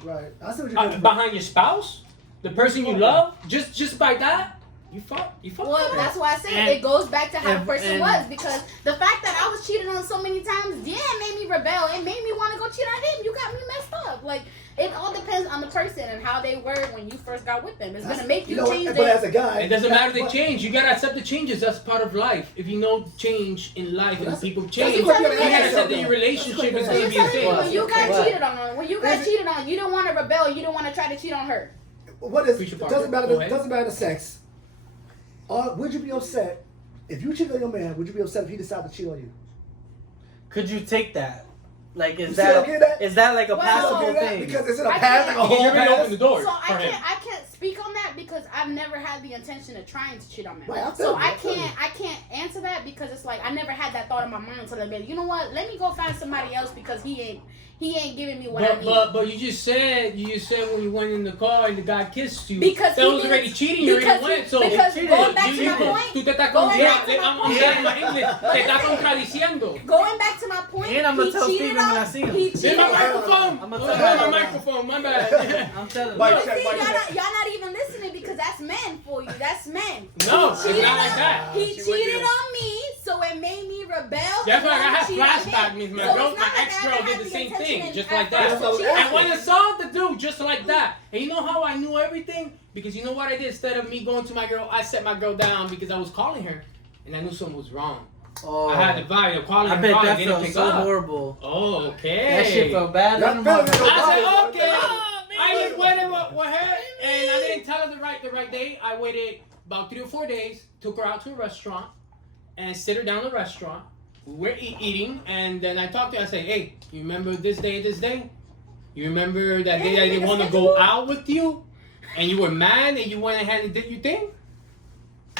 I see what you're doing. behind your spouse, the person you love. Just by that, you fucked. Well, up. that's why I say And- it goes back to how the person and- was, because the fact that I was cheated on so many times, yeah, it made me rebel. It made me want to go cheat on him. You got me messed up. Like, it all depends on the person and how they were when you first got with them. It's gonna make you change But as a guy, It doesn't matter they what- change. You gotta accept the changes. That's part of life. If you know change in life and people change, that's you what you're gotta gonna accept that ask your relationship is So gonna you're be the telling me same. when you got What? cheated on, you didn't want to rebel, you didn't want to try to cheat on her. What is? Preacher It Parker, doesn't matter. go ahead. Doesn't matter the sex. Would you be upset if you cheat on your man? Would you be upset if he decided to cheat on you? Could you take that? Like, You is see what I'm that getting at? is that like a Well, passable Okay, that- thing? because it's in a I past, can't- like a You whole already past. opened the door So for him. I can't speak on that because I've never had the intention of trying to cheat on men. Right, I feel So you, I I feel can't answer that because it's like I never had that thought in my mind until I made, you know what? Let me go find somebody else because he ain't giving me what I need. But you just said when you went in the car and the guy kissed you, Because that he was did- already cheating. You already went. So because cheated. going back you, to you, my point, tú te estás going back to my I'm point. saying my English. Te estás contradiciendo. going back to my point, And I'm gonna he tell cheated Steven when I on see him. he In cheated my on microphone. I'ma Oh, tell my you. microphone. My bad. I'm telling Mike, you. See, check, Mike, check. y'all not even listening because that's men for you. That's men. No, He it's cheated not like on- that. He She went cheated there. on me, so it made me rebel. That's and why I wanna had cheat on flashback. him. Means So my it's girl, not my like I ex-girl ever did had the the same intention thing, and just at like first that. to cheat on And when you. I saw the dude, just like that, and you know how I knew everything? Because you know what I did? Instead of me going to my girl, I set my girl down because I was calling her, and I knew something was wrong. Oh, I had the vibe. Calling I her, bet calling, that they didn't felt pick so up. horrible. Oh, okay. That shit felt bad. That in the feeling mouth. in your I said, body. okay. I just waited with her, and I didn't tell her the right day. I waited about 3 or 4 days, took her out to a restaurant, and sit her down at the restaurant. We were eating, and then I talked to her. I said, hey, you remember this day? You remember that day I didn't want to go out with you? And you were mad, and you went ahead and did your thing?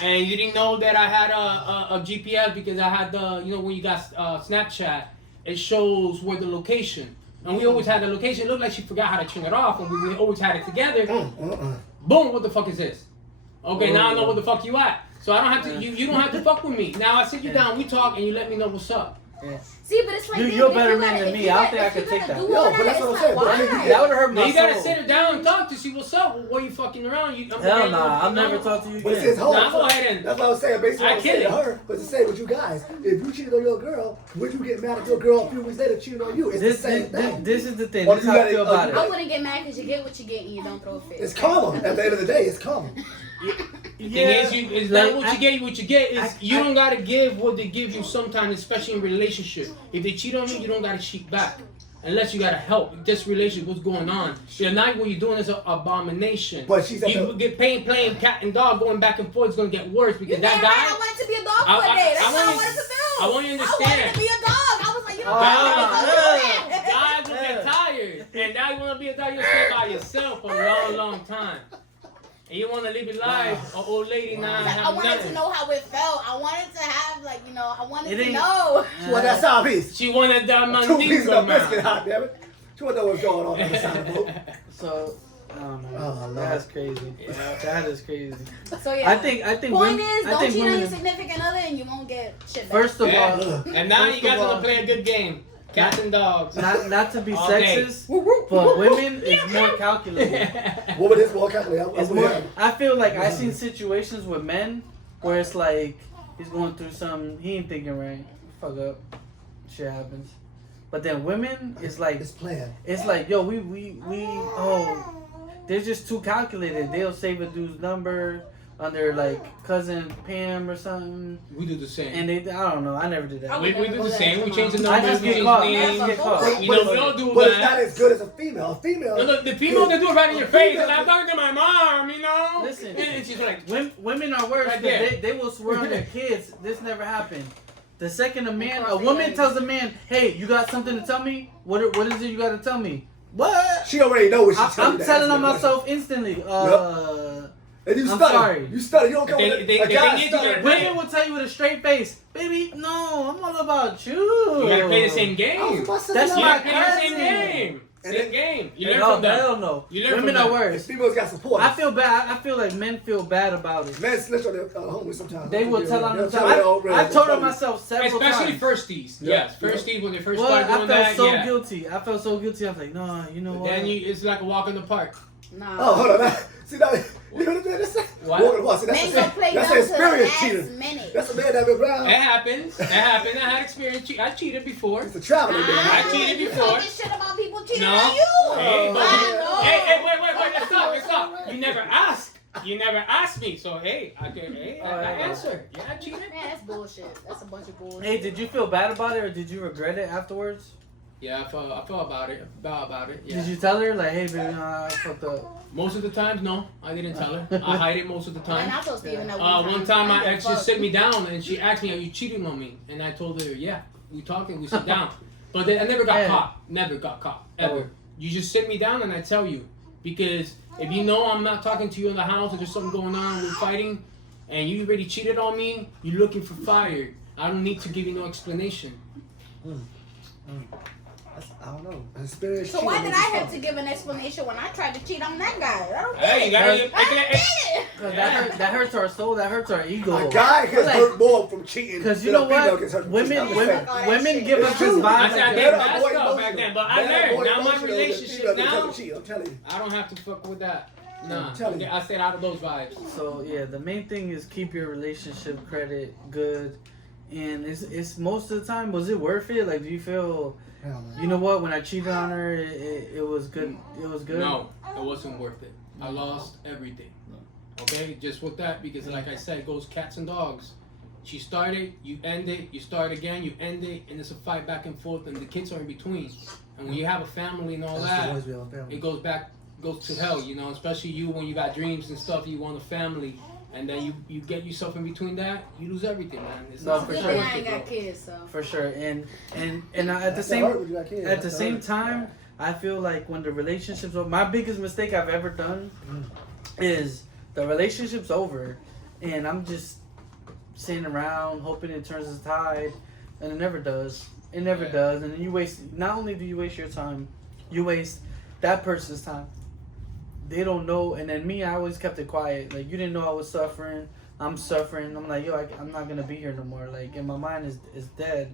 And you didn't know that I had a GPS because I had when you got Snapchat, it shows where the location. And we always had the location. It looked like she forgot how to turn it off, and we always had it together. Boom, what the fuck is this? Okay, now I know where the fuck you at. So I don't have to, you don't have to fuck with me. Now I sit you down, we talk, and you let me know what's up. Yeah. See, but it's like You're if better you man gotta- than if me. you I don't gotta- think I if could you take gotta that. do Yo, all but that, that's what it's I'm like, saying. But I mean, why? That would have hurt Now my you gotta soul. sit her down and talk to see what's up. What are you fucking around? Hell nah, I'll never talk to you But it's again. his home. Nah, go ahead and- That's what I was saying. Basically, I what I was saying kill to her, but to say with you guys, if you cheated on your girl, would you get mad if your girl a few weeks later cheated on you? It's This, the same thing. this is the thing. Or This you is how I gotta- feel or about you it. I wouldn't get mad because you get what you get and you don't throw a fit. It's karma. At the end of the day, it's karma. The thing is, it's like, not what you get. What you get is you I- don't gotta give what they give you sometimes, especially in relationship. If they cheat on you, you don't gotta cheat back. Unless you gotta help this relationship, what's going on? So now what you're doing is an abomination. But she's at you the- get playing cat and dog, going back and forth. It's gonna get worse because You that damn right, I guy. wanted to be a dog I- for a day. That's I what I want wanted you- to do. I want you to I wanted understand. to be a dog. I was like, you know Oh, what? Guys will get tired, and now you wanna be a dog. You'll stay by yourself for a long time. And you wanna live your life, an old lady now. Like, I have wanted nothing. to know how it felt. I wanted to have, like, I wanted It to ain't- know. She want that side piece. She wanted that 2 pieces mandingo of biscuit, man. hot damn it. She want to know what's going on the side of the boat. So, I don't know. Oh, Lord. That's crazy. That is crazy. So yeah. I think Point women, is, I don't think cheat on your women. significant other, and you won't get shit back. First of Yeah. all, And now First you guys of all- gonna play a good game. Cats and dogs. not to be All day. sexist, but women is more calculated. Woman is more calculated. It's more. I feel like I've seen situations with men where it's like he's going through something, he ain't thinking right. Fuck up, shit happens. But then women is like It's planned. it's like yo, we they're just too calculated. They'll save a dude's number under like cousin Pam or something. We do the same. And I don't know. I never did that. We do the same. We change the I numbers. just We get change caught. names. I just get caught. You know, we don't do But that. it's not as good as a female. A female. No, the female they do it right in your face. And I'm talking to my mom, you know. Listen, and she's like, women are worse. Right Because there. they will swear on their kids. This never happened. The second a Cross woman their tells a man, "Hey, you got something to tell me? What is it you got to tell me?" What? She already know what she's I'm telling on myself instantly. And you I'm stutter. sorry. You stutter. You don't come They- with they- a guy they need stutter. to- Women will tell you with a straight face, baby. No, I'm all about you. you gotta play the same I was game. about to say That's that. You my gotta play the same cousin. game. And Same then- game. You learn No, from them. hell no. You learn Women from are them. worse. Females got support. I feel bad. I feel like men feel bad about it. Men snitch on their homies sometimes. They will tell on They'll themselves. tell you already. I've told on myself several Especially times. firsties. Yeah. Yes, firsties when they first Well, start I doing felt that. so Yeah. guilty. I felt so guilty. I was like, no, you know But what? then it's like a walk in the park. Nah. Oh, hold on. See that? You know what I'm saying? What? Walking the walk. See, Men gonna play that's dumb an to the experience last cheating. minute. That's a man that been around. It happens. It happened. I had experience. I cheated before. It's a traveling man. I cheated You before. talking shit about people cheating No. on you. Hey, but I know. hey, wait. Let's stop. You never asked. You never asked me. So hey, I answer. Yeah, I cheated. Man, that's bullshit. That's a bunch of bullshit. Hey, did you feel bad about it or did you regret it afterwards? Yeah, I felt about it. About it. Yeah. Did you tell her like, hey, baby, I fucked up? Most of the times, no, I didn't tell her. I hide it most of the And time. I told Steven that One time my I ex give a just fuck. sit me down and she asked me, "Are you cheating on me?" And I told her, "Yeah." We talked and we sit down, but then I never got Yeah. caught. Never got caught ever. Oh. You just sit me down and I tell you, because if you know I'm not talking to you in the house and there's something going on, we're fighting, and you already cheated on me, you're looking for fire. I don't need to give you no explanation. I don't know. Experience So why cheating did is I have tough. to give an explanation when I tried to cheat on that guy? I don't get Hey, you it. gotta. I don't get it. Cause that hurts our soul. That hurts our ego. A guy gets Like- hurt more from cheating. Cause you than know a female what? gets hurt from Women, cheating. women, All that women shit. give us It's this true. vibe. I said I like, did Better bad avoid stuff back emotional. then, but I Better learned. avoid Now my emotional than relationship female that now, doesn't cheat, I'm telling you. I don't have to fuck with that. Nah, I'm telling you. I stayed out of those vibes. So yeah, the main thing is keep your relationship credit good, and it's most of the time. Was it worth it? Like, do you feel? Hell no. You know what? When I cheated on her, it was good. It was good. No, it wasn't worth it. I lost everything. Okay, just with that, because like I said, it goes cats and dogs. She started, you end it, you start again, you end it, and it's a fight back and forth, and the kids are in between. And when you have a family and all That's that, the boys we have a family. it goes to hell, you know, especially you when you got dreams and stuff, you want a family, and then you get yourself in between that, you lose everything, man. It's No, not for Good sure. thing worth I ain't it, got bro. kids, so. For sure, and at the That's the same hurt when you got kids. at the That's same hurt. time, I feel like when the relationship's over, my biggest mistake I've ever done is the relationship's over, and I'm just sitting around hoping it turns its tide, and it never does. It never Yeah. does, and then you waste. Not only do you waste your time, you waste that person's time. They don't know, and then me, I always kept it quiet. Like, you didn't know I was suffering. I'm suffering. I'm like, yo, I'm not gonna be here no more. Like, and my mind is dead.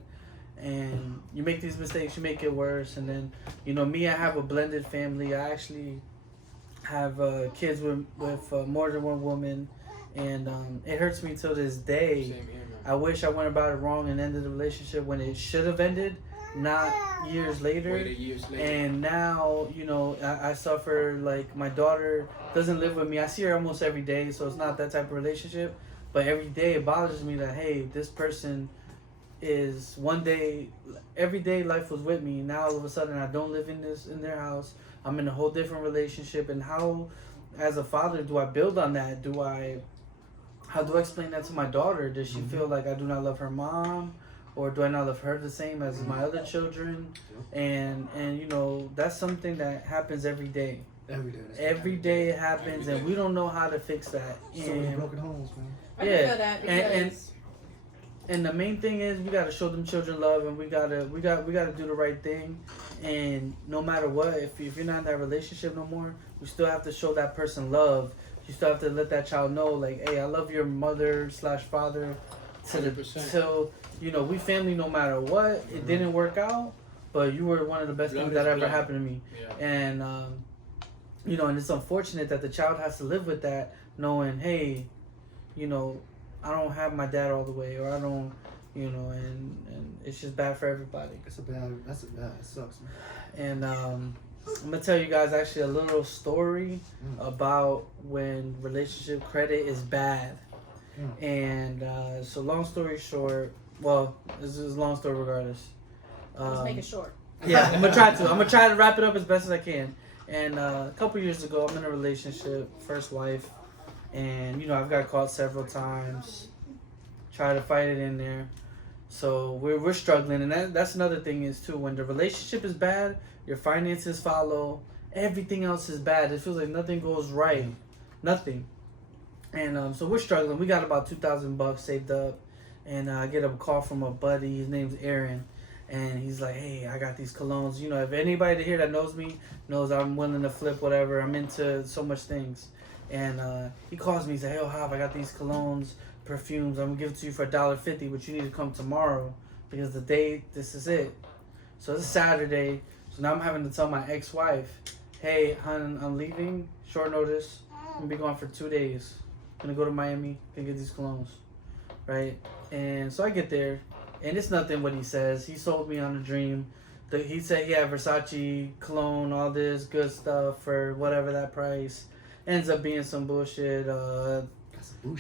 And you make these mistakes, you make it worse. And then, you know, me, I have a blended family. I actually have kids with more than one woman, and it hurts me till this day. Same here, man. I wish I went about it wrong and ended the relationship when it should have ended, not years later. Waited years later. And now, you know, I suffer. Like, my daughter doesn't live with me. I see her almost every day, so it's not that type of relationship. But every day it bothers me that, hey, this person is every day life was with me. Now all of a sudden I don't live in their house. I'm in a whole different relationship. And how, as a father, do I build on that? How do I explain that to my daughter? Does she feel like I do not love her mom? Or do I not love her the same as my other children? And you know, that's something that happens every day. Every day. that's Every day it happens, and we don't know how to fix that. So many And, broken homes, man. I can feel that because and the main thing is we gotta show them children love, and we gotta do the right thing. And no matter what, if you're not in that relationship no more, we still have to show that person love. You still have to let that child know, like, hey, I love your mother/father. 100%. Till you know, we family no matter what. It didn't work out, but you were one of the best Blood things that is ever blood. happened to me. Yeah. And you know, and it's unfortunate that the child has to live with that, knowing, hey, you know, I don't have my dad all the way, or I don't, you know, and it's just bad for everybody. It sucks, man. And I'm gonna tell you guys actually a little story about when relationship credit is bad. And so long story short, well, this is a long story regardless. Let's make it short. Yeah, I'm gonna try to wrap it up as best as I can. And a couple years ago, I'm in a relationship, first wife, and I've got caught several times. Try to fight it in there. So we're struggling, and that's another thing is too, when the relationship is bad, your finances follow, everything else is bad. It feels like nothing goes right, nothing. And so we're struggling. We got about $2,000 saved up, and I get a call from a buddy. His name's Aaron, and he's like, "Hey, I got these colognes. If anybody here that knows me knows I'm willing to flip whatever. I'm into so much things." And he calls me. He's like, "Hey, Hav, I got these colognes, perfumes. I'm gonna give it to you for $1.50, but you need to come tomorrow because the date. This is it." So it's Saturday. So now I'm having to tell my ex-wife, "Hey, hon, I'm leaving. Short notice. I'm gonna be gone for 2 days. Gonna go to Miami. Gonna get these colognes, right?" And so I get there, and it's nothing what he says. He sold me on a dream. He said he had Versace cologne, all this good stuff for whatever that price. Ends up being some bullshit.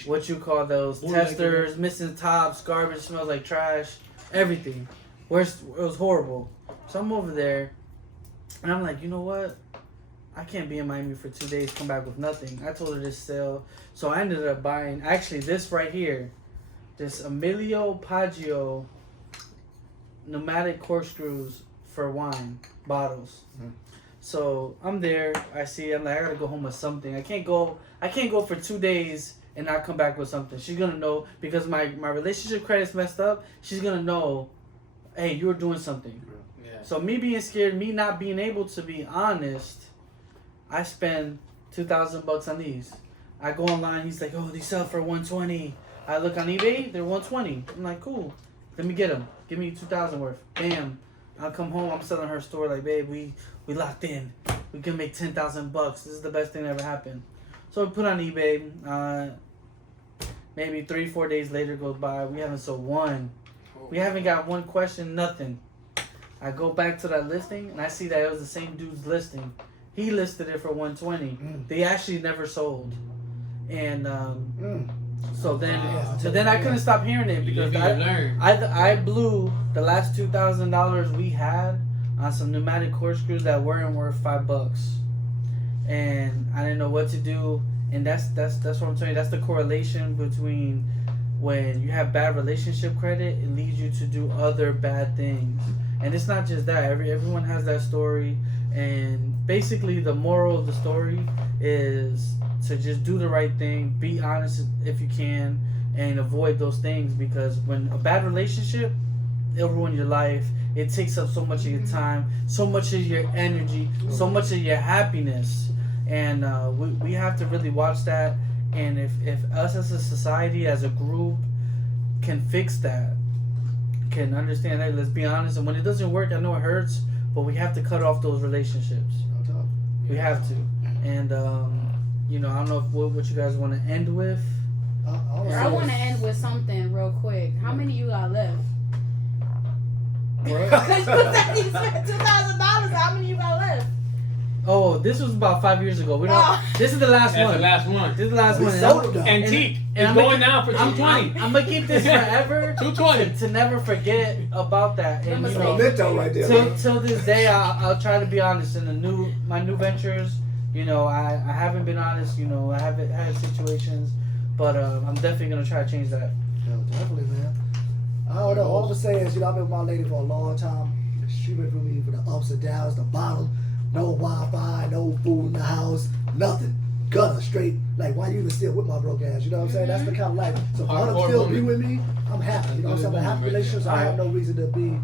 What you call those testers, missing tops, garbage, smells like trash, everything. Worst, it was horrible. So I'm over there, and I'm like, you know what? I can't be in Miami for 2 days, come back with nothing. I told her this sale. So I ended up buying, actually, this right here. This Emilio Paggio pneumatic corkscrews for wine bottles. So I'm there. I see. I'm like, I gotta go home with something. I can't go for 2 days and not come back with something. She's gonna know because my relationship credit's messed up. She's gonna know, hey, you were doing something. Yeah. So me being scared, me not being able to be honest, I spend $2,000 on these. I go online. He's like, oh, these sell for $120. I look on eBay. They're $120. I'm like, cool. Let me get them. Give me $2,000 worth. Bam. I'll come home. I'm selling her store like, babe, we locked in. We can make $10,000. This is the best thing that ever happened. So we put on eBay. Maybe 3-4 days later goes by. We haven't sold one. We haven't got one question. Nothing. I go back to that listing and I see that it was the same dude's listing. He listed it for $120. They actually never sold. And so then I couldn't stop hearing it because I blew the last $2,000 we had on some pneumatic corkscrews that weren't worth $5, and I didn't know what to do. And that's what I'm telling you. That's the correlation between when you have bad relationship credit, it leads you to do other bad things. And it's not just that. Everyone has that story, and basically the moral of the story is to just do the right thing, be honest if you can, and avoid those things, because when a bad relationship, it'll ruin your life. It takes up so much of your time, so much of your energy, so much of your happiness, and we have to really watch that. And if us as a society, as a group, can fix that, can understand that, let's be honest, and when it doesn't work, I know it hurts, but we have to cut off those relationships. We have to. And I don't know what you guys want to end with. I want to end with something real quick. How many you got left? What? Because you said you spent $2,000. How many you got left? Oh, this was about 5 years ago. This is the last one. The last one. This is the last one. Antique. It's going now for $220. I'm gonna keep this forever. $220 to never forget about that. And right there, till this day, I'll try to be honest. In my new ventures, I haven't been honest. I haven't had situations, but I'm definitely gonna try to change that. Yeah, definitely, man. I don't know. All I'm saying is, I've been with my lady for a long time. She went through me for the ups and downs, the bottom. No Wi-Fi, no food in the house, nothing. Gutter straight. Like, why you even still with my broke ass? You know what I'm saying? That's the kind of life. So if I still be with me, I'm happy. You know what I'm saying? I'm a happy relationship, so I have no reason to be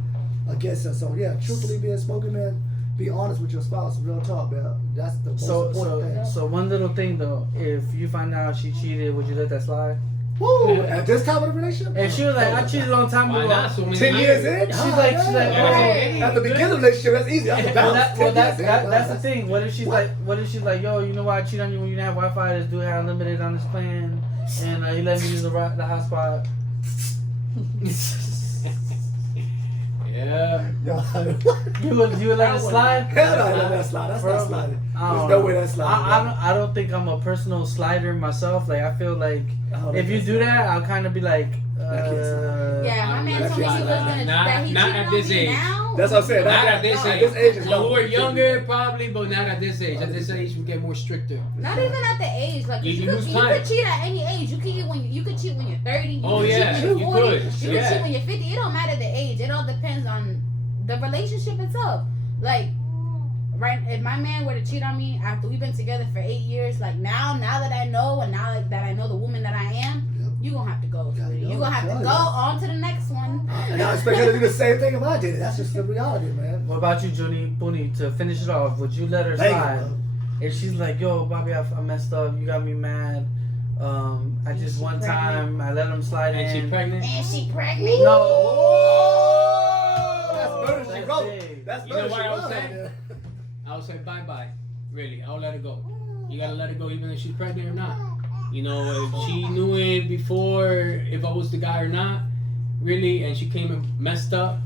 against her. So yeah, truthfully being spoken, man, be honest with your spouse. Real talk, man. That's the most important thing. So one little thing though, if you find out she cheated, would you let that slide? Woo! At this time of the relationship? And she was like, I cheated a long time ago. 10 years in? She's like, at the beginning of the relationship, that's easy. That's the thing. What if she's like, yo, you know why I cheated on you when you didn't have Wi-Fi? This dude had unlimited on his plan, and he let me use the hotspot. Yeah, Yeah. You would let it slide? Hell no, I let that slide. That's not sliding. There's no way that's sliding. I don't think I'm a personal slider myself. Like, I feel like if you do that, I'll kind of be like, yeah, my man told me he was gonna that he not cheated at on this me age. now. That's what I'm saying. Not at this age. At this age, When we were younger, probably, but not at this age. At this age, we get more stricter. Not even at the age. Like you could cheat at any age. You could cheat when you're 30. You Oh could yeah, cheat when you're 40. you could. You could cheat when you're 50. It don't matter the age. It all depends on the relationship itself. Like, right, if my man were to cheat on me after we've been together for 8 years, like now that I know, and now that I know the woman that I am, you gonna have to go. You gonna have to go on to the next one. And I expect her to do the same thing if I did it. That's just the reality, man. What about you, Booney? To finish it off, would you let her slide? If she's like, yo, Bobby, I messed up. You got me mad. I just one time I let him slide in. And she pregnant? And she pregnant? No. That's murder she wrote. That's You know murder what she I would wrote. say? I would say bye-bye. Really, I would let it go. You gotta let it go even if she's pregnant or not. You know, if she knew it before, if I was the guy or not, really, and she came and messed up,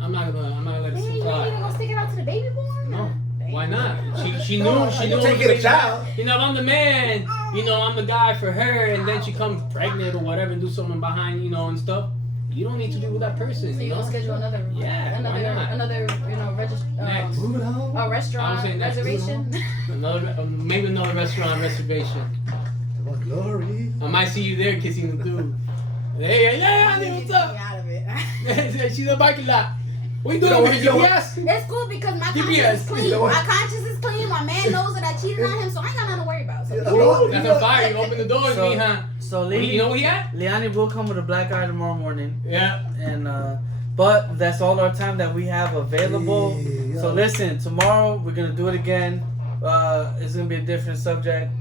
I'm not gonna let it Man, you slide. ain't even gonna stick it out to the baby born? No. Why not? She knew. No, She you knew. take it a child. You know, if I'm the man. You know, I'm the guy for her, and then she comes pregnant or whatever, and do something behind, you know, and stuff. You don't need to be with that person. So you know? gonna schedule another, another, you know, Next. Move it on. a I would restaurant say next. reservation. Maybe another restaurant reservation. What glory. I might see you there kissing the dude. Hey, yeah, what's Get up? me out of it. She's in the parking lot. What you doing You know over what, here, you know what? GPS? It's cool because my conscience GPS. is clean. You know what? My conscience is clean. My man knows that I cheated on him, so I ain't got nothing to worry about. So That's a fire. You open the doors, So- me, huh? So You know where he at? Leanni will come with a black eye tomorrow morning. Yeah. And but that's all our time that we have available. Yeah. So listen, tomorrow we're gonna do it again. It's gonna be a different subject.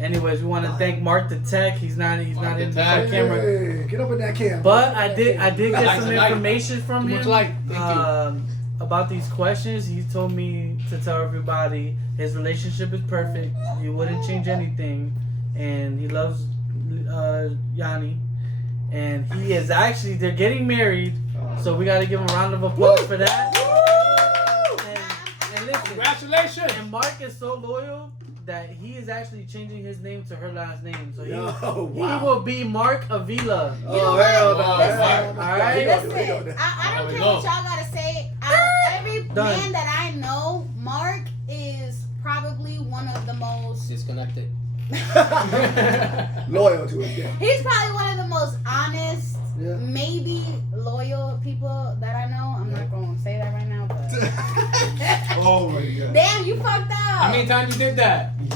Anyways, we want to thank Mark the Tech. He's not in the Tech. camera. Hey, get up in that camera. But I did get Lights some and light. information from Too him much light. Thank about these questions. He told me to tell everybody his relationship is perfect. He wouldn't change anything, and he loves Yanni. And he is actually, they're getting married, so we got to give him a round of applause for that. And listen, Congratulations. and Mark is so loyal that he is actually changing his name to her last name. So he will be Mark Avila. You know what? hell no. Listen, All right. listen, I don't care what y'all gotta say. Every Done. man that I know, Mark is probably one of the most. Disconnected. Loyal to his game. He's probably one of the most honest, Yeah. maybe loyal people that I know. I'm not gonna say that right now, but Oh my god. damn, you fucked up. How many times you did that?